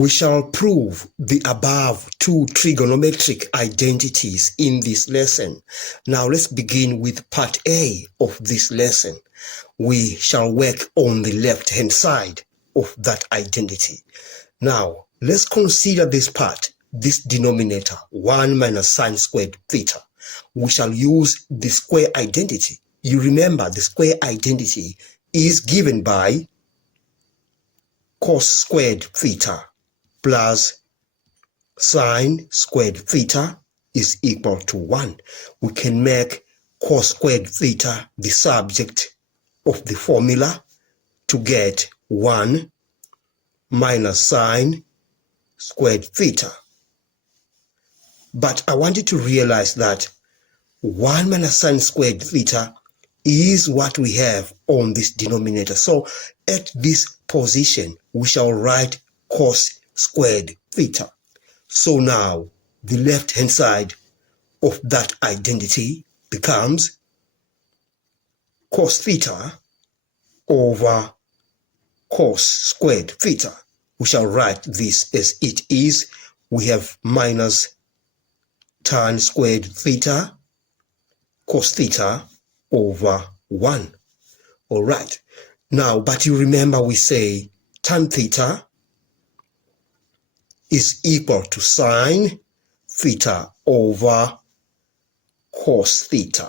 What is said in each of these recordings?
We shall prove the above two trigonometric identities in this lesson. Now let's begin with part A of this lesson. We shall work on the left-hand side of that identity. Now let's consider this part, this denominator, 1 minus sine squared theta. We shall use the square identity. You remember the square identity is given by cos squared theta plus sine squared theta is equal to 1. We can make cos squared theta the subject of the formula to get 1 minus sine squared theta. But I want you to realize that 1 minus sine squared theta is what we have on this denominator. So at this position, we shall write cos squared theta. So now the left hand side of that identity becomes cos theta over cos squared theta. We shall write this as it is. We have minus tan squared theta cos theta over 1. All right. Now, but you remember we say tan theta is equal to sine theta over cos theta.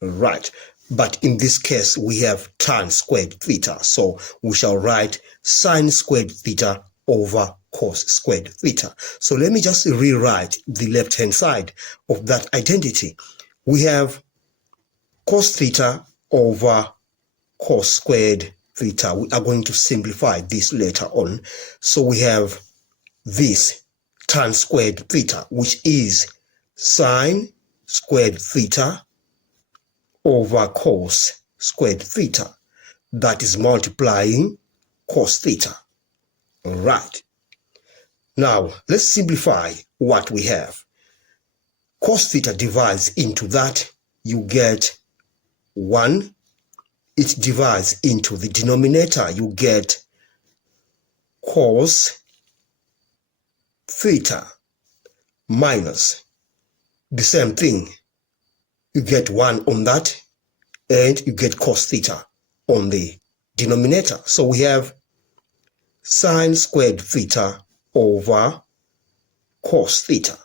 Right. But in this case, we have tan squared theta. So we shall write sine squared theta over cos squared theta. So let me just rewrite the left-hand side of that identity. We have cos theta over cos squared theta. We are going to simplify this later on. So we have this tan squared theta, which is sine squared theta over cos squared theta. That is multiplying cos theta. All right. Now, let's simplify what we have. Cos theta divides into that. You get 1. It divides into the denominator. You get cos theta minus the same thing. You get 1 on that, and you get cos theta on the denominator. So we have sine squared theta over cos theta.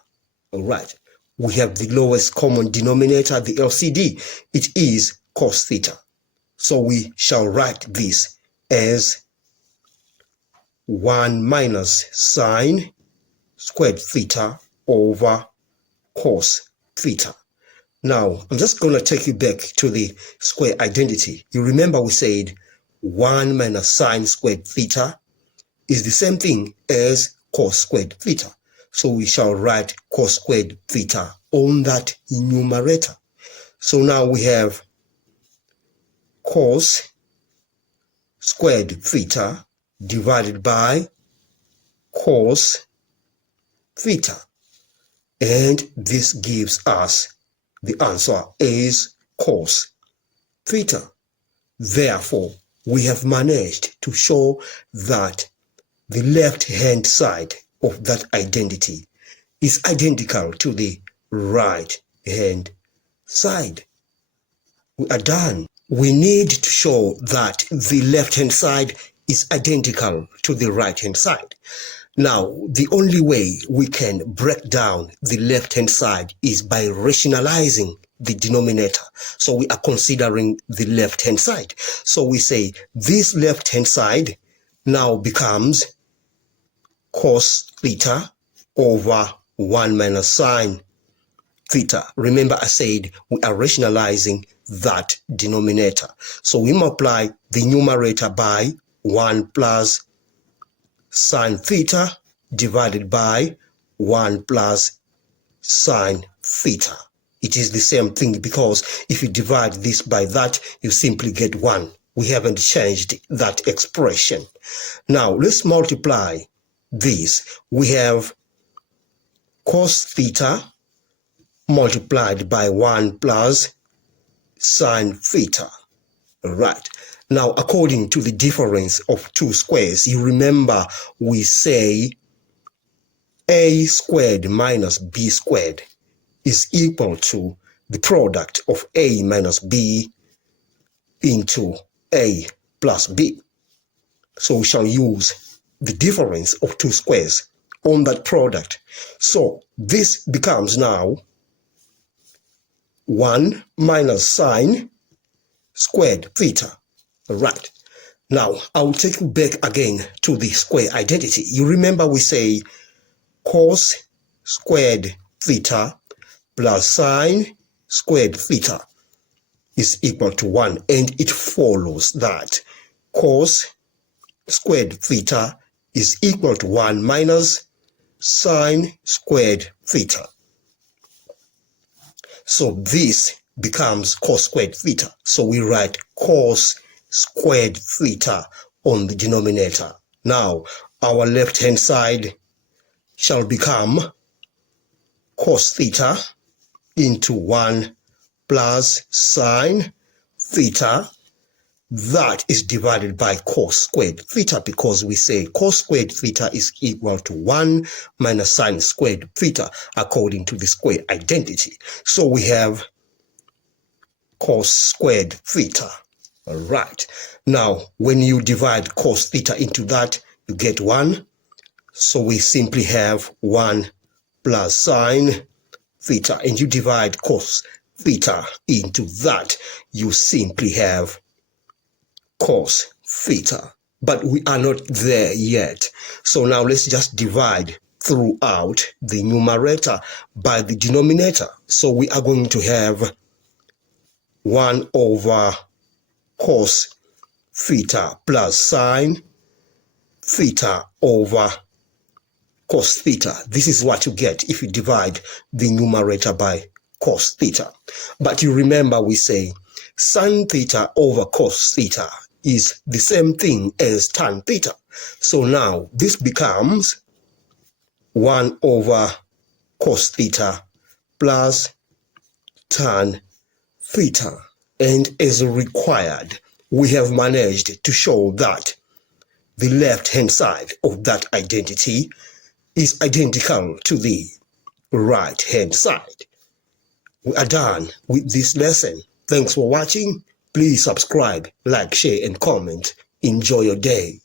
All right. We have the lowest common denominator, the LCD. It is cos theta. So we shall write this as 1 minus sine squared theta over cos theta. Now, I'm just going to take you back to the square identity. You remember we said 1 minus sine squared theta is the same thing as cos squared theta. So we shall write cos squared theta on that numerator. So now we have cos squared theta divided by cos theta. And this gives us the answer is cos theta. Therefore, we have managed to show that the left-hand side of that identity is identical to the right-hand side. We are done. We need to show that the left-hand side is identical to the right-hand side. Now, the only way we can break down the left-hand side is by rationalizing the denominator. So we are considering the left-hand side. So we say this left-hand side now becomes cos theta over 1 minus sine theta. Remember I said we are rationalizing that denominator. So we multiply the numerator by 1 plus sine theta divided by 1 plus sine theta. It is the same thing because if you divide this by that, you simply get 1. We haven't changed that expression. Now let's multiply this. We have cos theta multiplied by 1 plus sine theta. Right. Now, according to the difference of two squares, you remember we say a squared minus b squared is equal to the product of a minus b into a plus b. So we shall use the difference of two squares on that product. So this becomes now 1 minus sine squared theta. Right. Now, I'll take you back again to the square identity. You remember we say cos squared theta plus sine squared theta is equal to 1. And it follows that cos squared theta is equal to 1 minus sine squared theta. So this becomes cos squared theta. So we write cos squared theta on the denominator. Now, our left-hand side shall become cos theta into 1 plus sine theta. That is divided by cos squared theta, because we say cos squared theta is equal to 1 minus sine squared theta according to the square identity. So we have cos squared theta. All right. Now, when you divide cos theta into that, you get 1. So we simply have 1 plus sine theta. And you divide cos theta into that, you simply have cos theta. But we are not there yet. So now let's just divide throughout the numerator by the denominator. So we are going to have 1 over cos theta plus sine theta over cos theta. This is what you get if you divide the numerator by cos theta. But you remember we say sin theta over cos theta is the same thing as tan theta. So now this becomes 1 over cos theta plus tan theta. And as required, we have managed to show that the left-hand side of that identity is identical to the right-hand side. We are done with this lesson. Thanks for watching. Please subscribe, like, share, and comment. Enjoy your day.